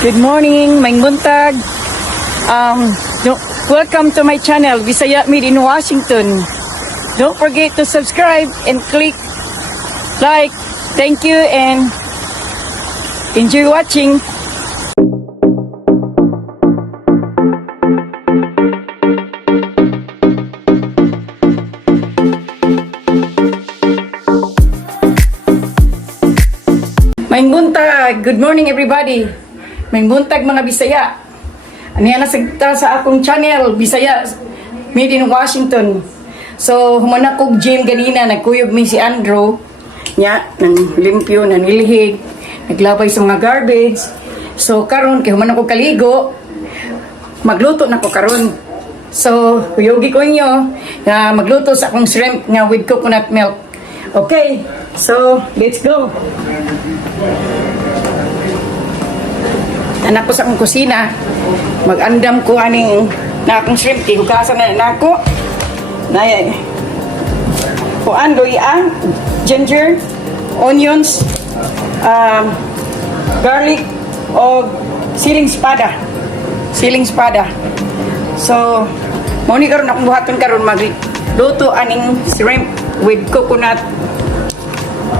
Good morning, may buntag. Welcome to my channel, Visaya Made in Washington. Don't forget to subscribe and click like. Thank you and enjoy watching. May buntag. Good morning everybody. May buntag mga Bisaya. Aniya na sa akong channel, Bisaya Made in Washington. So, humana kong gym ganina, nagkuyog mi si Andrew. Nya, nang limpyo, nang nilhig, naglabay sa mga garbage. So, karon kay humana ko kaligo, magluto na ko karon. So, kuyogi ko inyo na magluto sa akong shrimp nga with coconut milk. Okay, so, let's go. Anak ko sa akong kusina, mag-andam ko aning na akong shrimp, hugasan na ako. Naya, kuan doya, ginger, onions, garlic, o siling spada. Siling spada. So, mauni karon akong buhaton karon magluto aning shrimp with coconut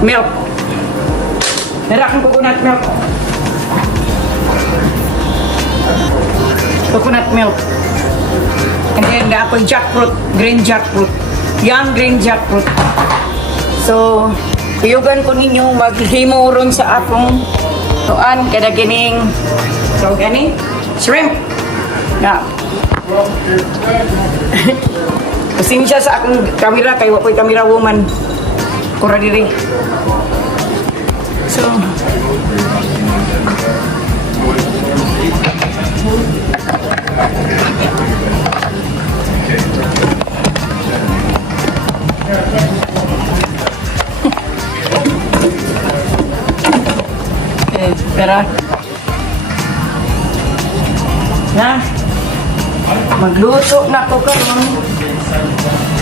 milk. Dara akong coconut milk. Coconut milk. And then the apple jackfruit, green jackfruit, young green jackfruit. So, tuyugan ko ninyo maghimo ron sa akong tuan kada gining so gani shrimp. Na. Pasensya sa akong kamera kay wa ko'y camera woman. Kura diri. So, pera na magluto na ko karon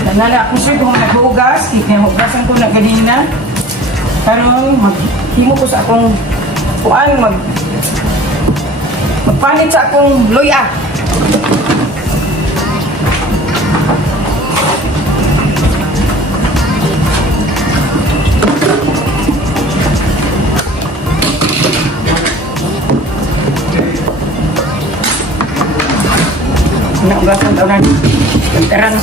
nanala ako siya kung naghugas hugasan ko na ganina karon maghimo ko sa akong kuan magpanit sa akong luya. Naugasan tahunan lantaran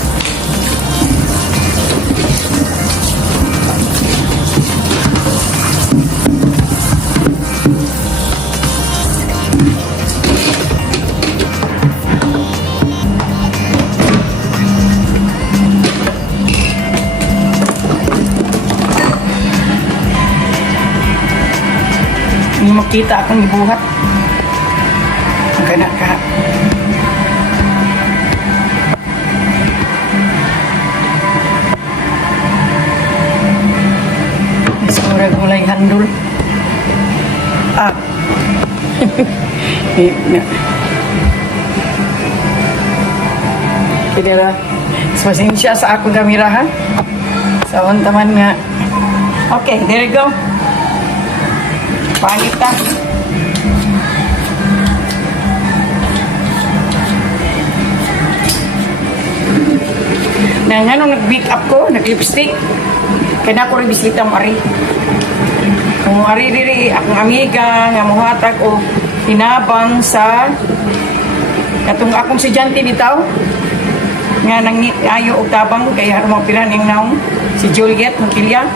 hindi makita akong ibuhat magkana ka. Mulai handul kira pasensya sa akong kamera ha sa taman nga. Okay, there you go. Pangit ta. Nang anong nag-make up ko, nag-lipstick. Kaya ako rin bisita mo ari. Kung ari diri akong amiga nga muhatag o tinabang sa katong akong estudyante bitaw nga nang ayo og tabang kay harmo piran ing naong si Juliet Montilla.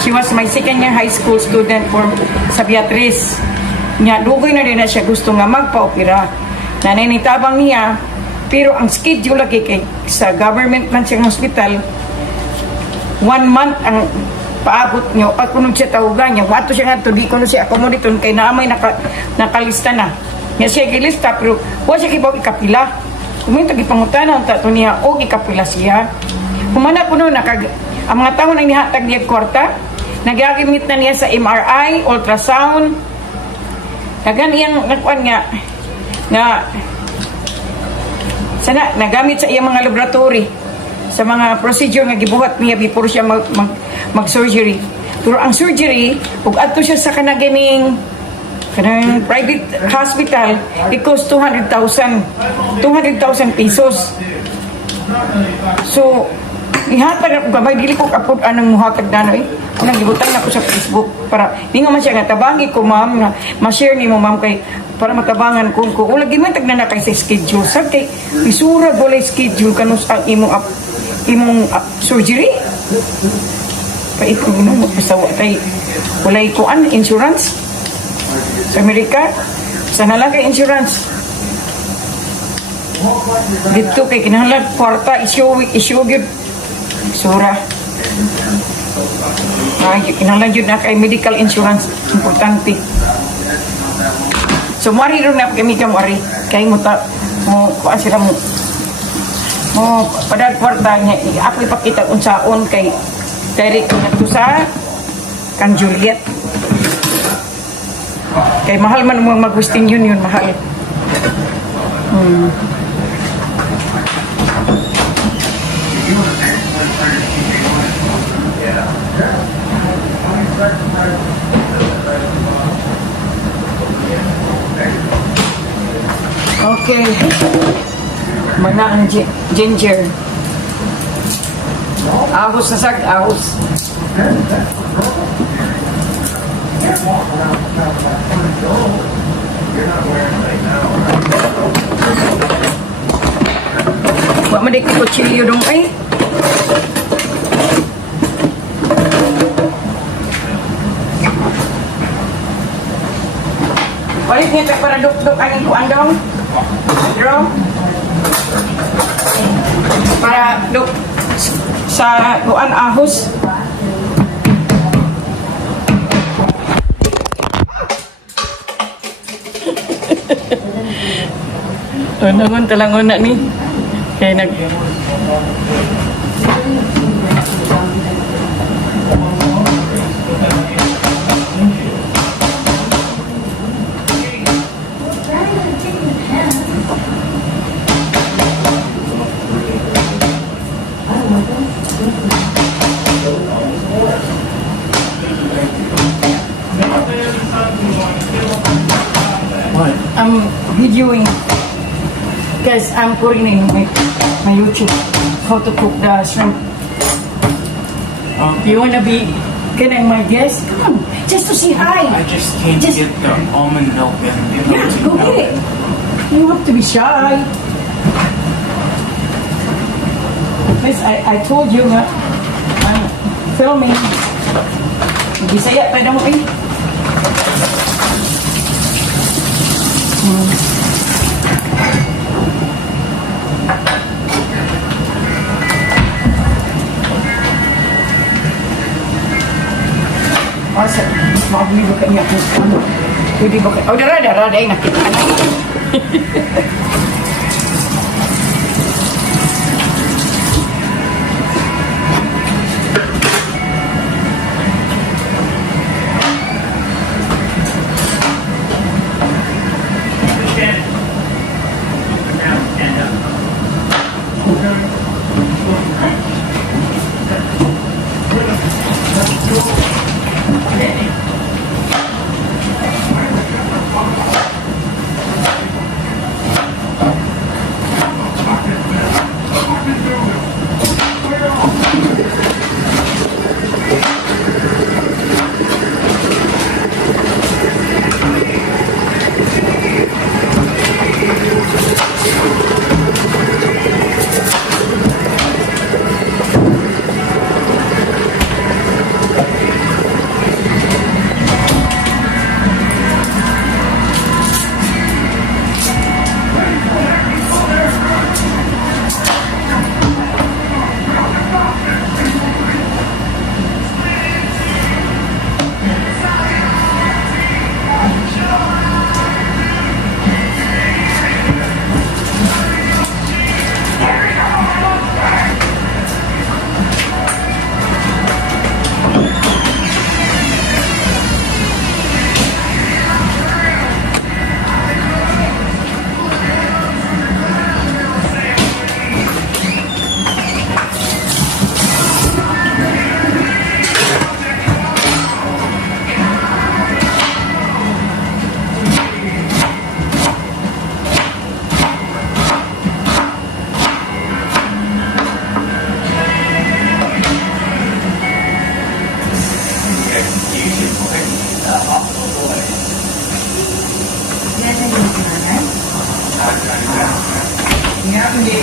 She was my second year high school student for sa Beatrice. Nya dugoy na din na siya gusto nga magpa-opera. Nanay ni tabang niya pero ang schedule lagi kay sa government man siyang hospital 1 month ang paabot nyo. Pag kunong siya tawagan niya, wato siya nga to, di ko na siya akomoditon kay naamay nakalista na. Nga siya gilista, pero wala siya kibaw ikapila. Kuminto gipangutana, ang tato niya, o ikapila siya. Kumana po noon, ang mga tao nang nihatag niya kwarta, nagagimit na niya sa MRI, ultrasound, nagan iyang nakuan nga sana nagamit sa iyang mga laboratory sa mga procedure nga gibuhat niya before siya mag-surgery. Pero ang surgery, ug adto siya sa kanang private hospital, it costs 200,000. 200,000 pesos. So, ihatag ako gamay, dili ko kapod anang muhatag na Unang gibutan na ko sa Facebook para di nga man siya nga tabangi ko ma'am nga ma-share ni mo ma'am kay para matabangan ko ulag di man tagna na kay sa schedule sab kay isura walay schedule kanus ang imong surgery pa ito no magpasawa kay walay kuan insurance sa Amerika sa nalagay insurance dito kay kinahanglan kwarta issue gyud sura kinahanglan yun na kay medical insurance importante so mari rin na kami ka mari kay mo kuha sila mo padag kwarta niya ako ipakita unsaon kay direct na to sa kan Juliet kay mahal man mo mag-Western Union mahal Okay. Mana ang ginger. Ahos na sag, ahos. Wa man dik ko chilyo dong ay. Balik niya para duk-duk ang ikuan dong. Bro. Para duk sa kuan ahos. Nangon talangon na ni. Kaya nag I'm videoing because I'm putting in my YouTube how to cook the shrimp. You wanna be my guest? Come on, just to say hi. I just came to get the almond milk and the Yeah, protein go milk. get it. You don't have to be shy. Miss, I told you nga, I'm filming. Bisaya tayo mo eh. Masa, maabuli ba kanya kung ano? Pwede ba kanya? Oh, dara, ay nakita na. Yeah, hindi.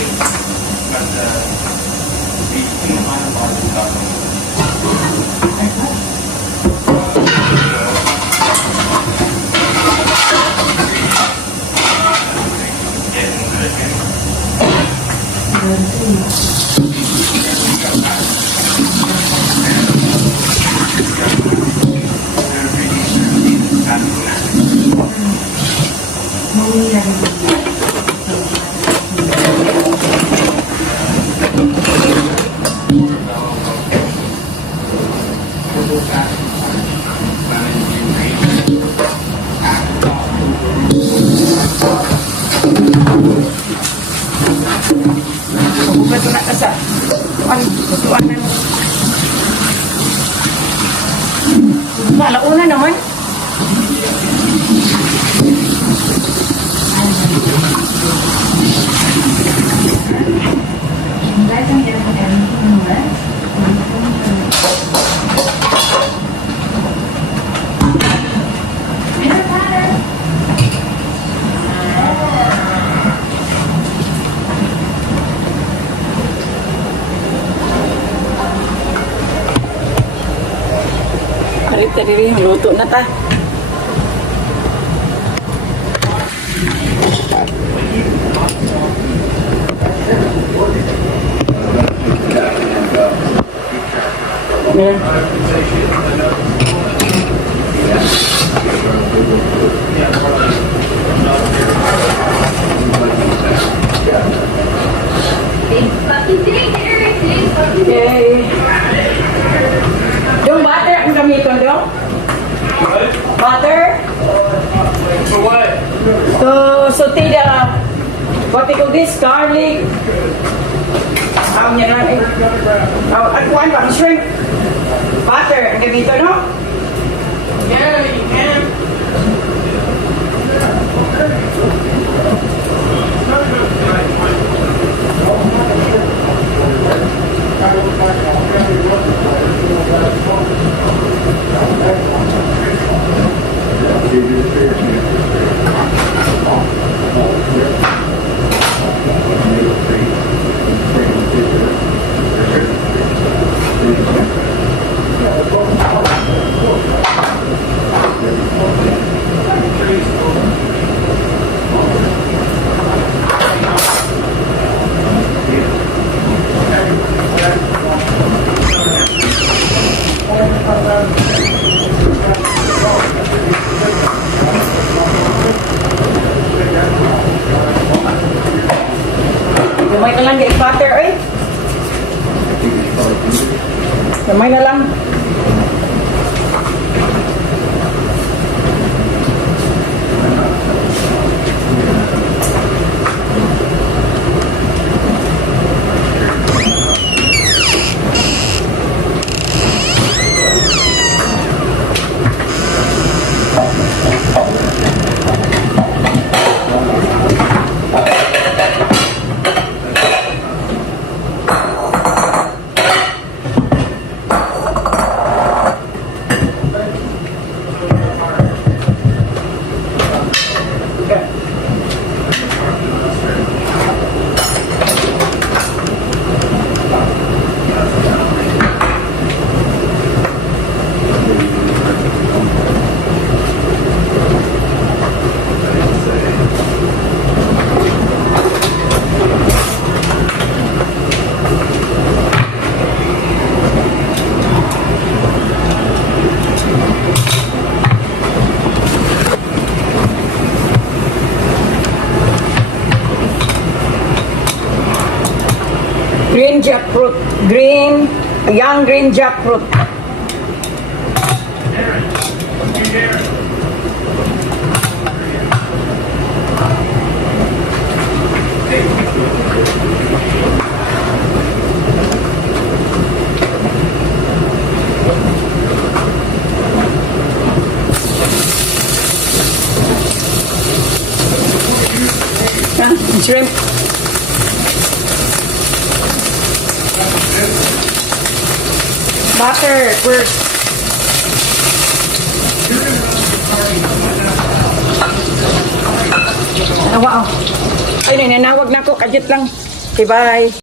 Bukas na ka sa tuan na. Alauna naman. Karita diri, luto na ta. Okay. Yung butter ang gamiton dong? Butter? For what? To saute the, what they call this, garlic. Ang yan lang eh. At kuhan pa, shrimp. Butter ang gamiton, no? Yeah, you can. Gamay na lang di butter, eh. Gamay na lang. Green jackfruit. Young green jackfruit. Shrimp. Butter first. Awa, oh. Ay, nananawag na ako. Kadit lang. Okay, bye.